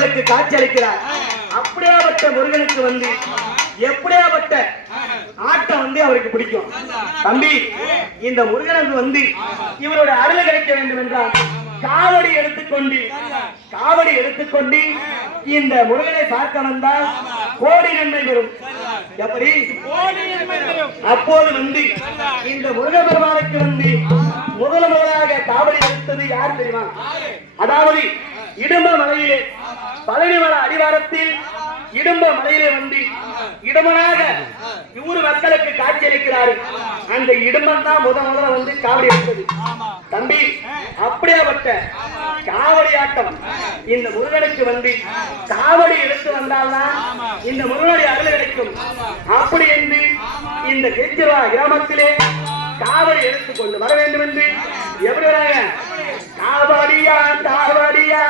மக்களுக்கு காட்சியளிக்கிறார். அப்படியாப்பட்ட முருகனுக்கு வந்து எப்படியாப்பட்ட ஆட்டம் வந்து அவருக்கு பிடிக்கும்? தம்பி இந்த முருகனுக்கு வந்து இவருடைய அருள் கிடைக்க வேண்டும் என்றால் காவடி எடுத்துக்கொண்டு காவடி எடுத்துக்கொண்டு இந்த முருகனை பார்க்க வந்தால் கோடி நன்மை பெறும். எப்படி? அப்போது வந்து இந்த முருக பெருமானுக்கு வந்து முதல் முதலாக காவடி எடுத்தது யார் தெரியுமா? அதாவது இடும்ப மலையிலே பழனிமல அடிவாரத்தில் இடும்ப மலையிலே வந்து இடுமனாக இவரு மக்களுக்கு காட்சியளிக்கிறாரு. அந்த இடும்பன் தான் முத முதல்ல வந்து காவடி எடுத்தது தம்பி அப்படியாப்பட்ட காவடி ஆட்டம் இந்த முருகனுக்கு வந்து காவடி எடுத்து வந்தால்தான் இந்த முருகனுடைய அருள் கிடைக்கும். அப்படி என்று இந்த கெஞ்சிரா கிராமத்திலே காவடி எடுத்துக்கொண்டு வர வேண்டும் என்று எப்படி வராங்க தாவடியா தாவடியா